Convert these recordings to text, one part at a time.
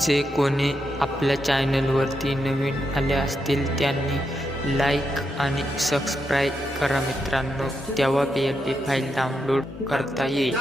जे कोणी आपल्या चॅनलवरती नवीन आले असतील त्यांनी लाईक आणि सबस्क्राईब करा मित्रांनो, तेव्हा PLP फाईल डाउनलोड करता येईल.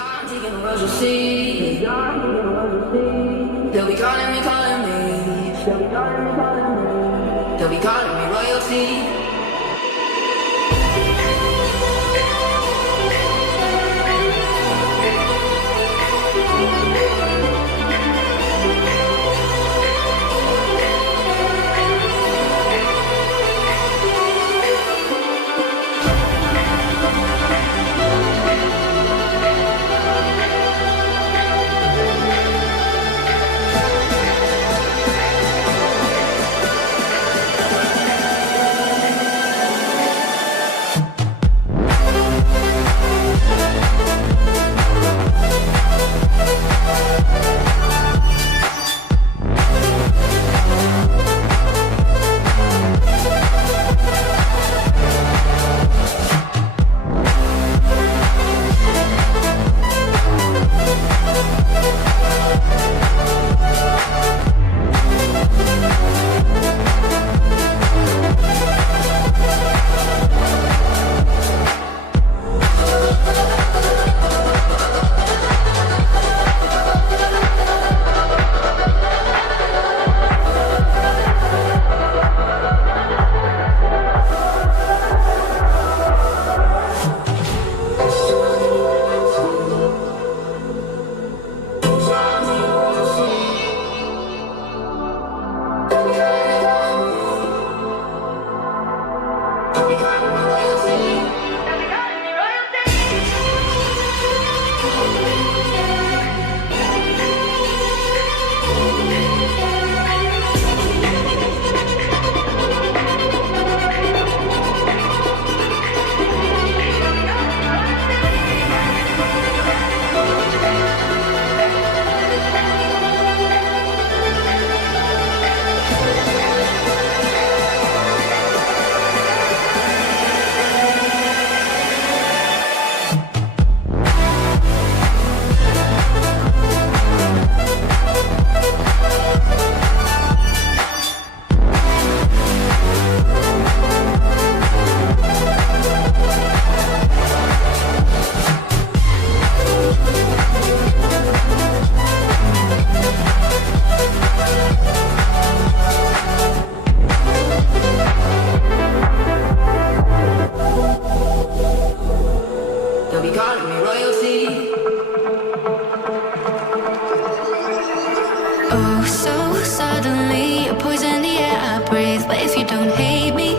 Oh, so suddenly you're poison the air I breathe. But if you don't hate me,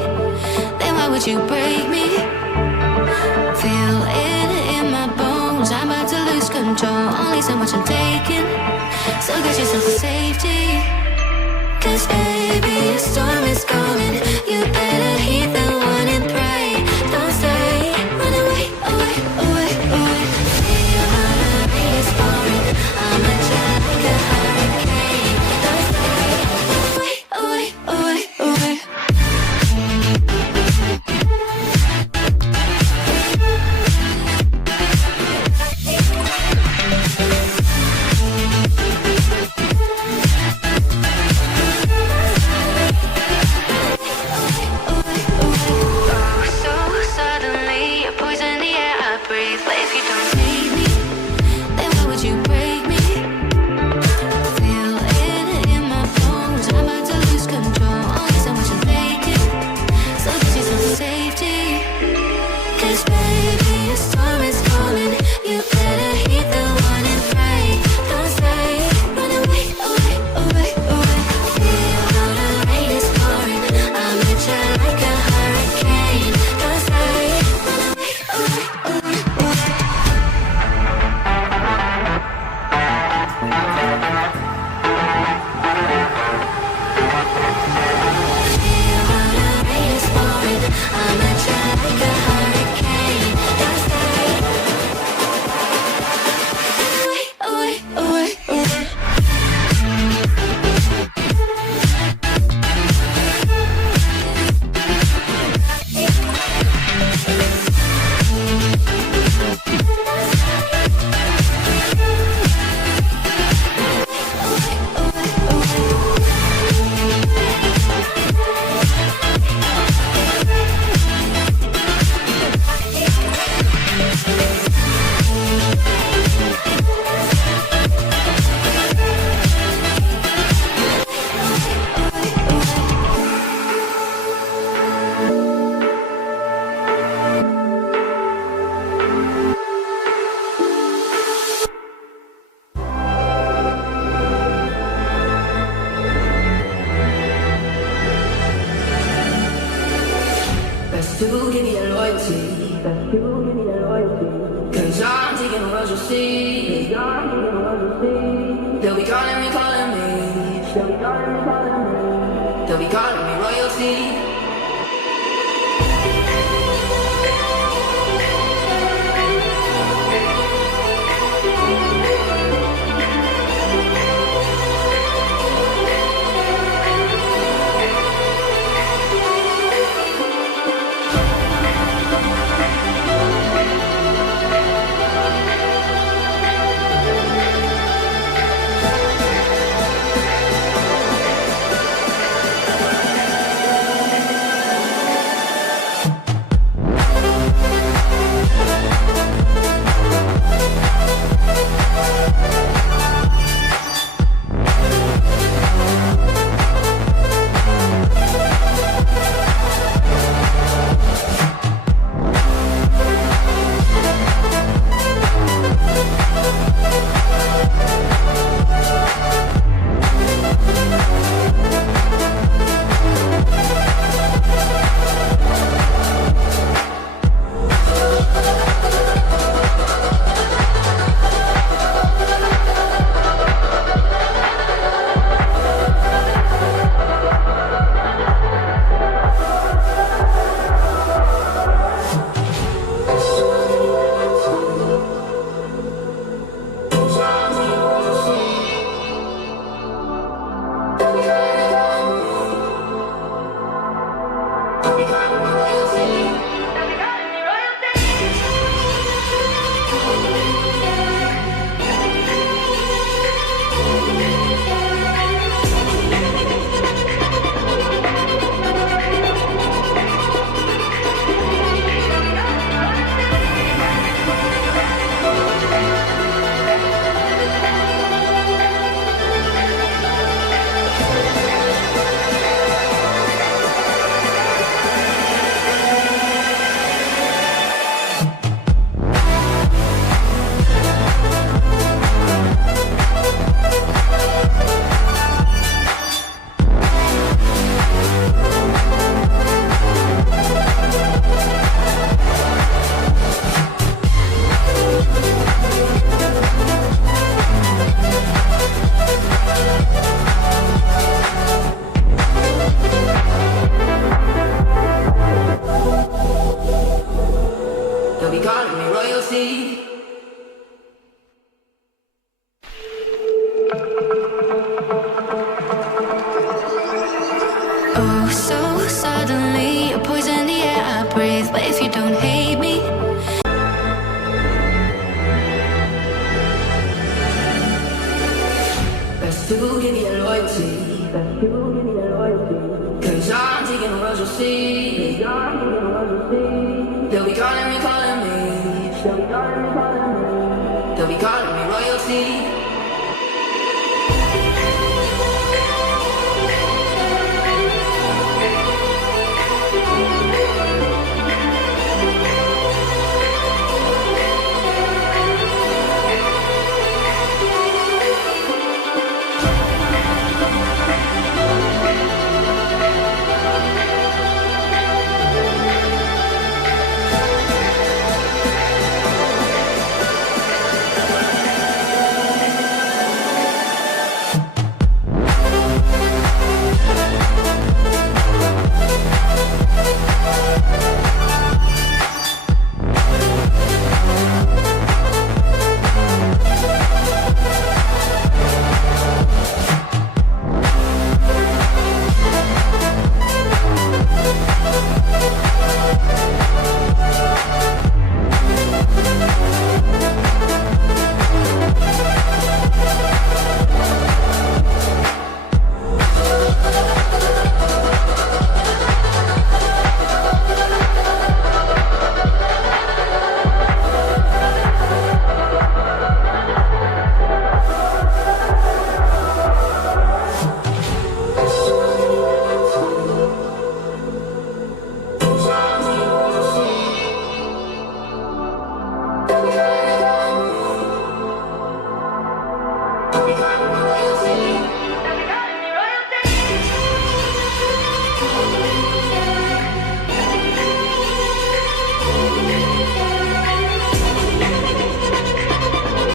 then why would you break me? Feel it in my bones, I'm about to lose control. Only so much I'm taking, so get yourself to safety. 'Cause baby, a storm is coming. You better heed the warning, pray. Don't stay, run away, away, away, away. Feel how the rain is pouring. I'm a jet like a hurricane. Don't stay, away, away, away, away. loyalty. Cause I'm taking the world, you'll see. They'll be calling me. They'll be calling me royalty. Oh, so suddenly you poison the air I breathe. But if you don't hate me, best to give me a loyalty. Cause I'm taking the world, you'll see. They'll be calling me. They'll be calling me.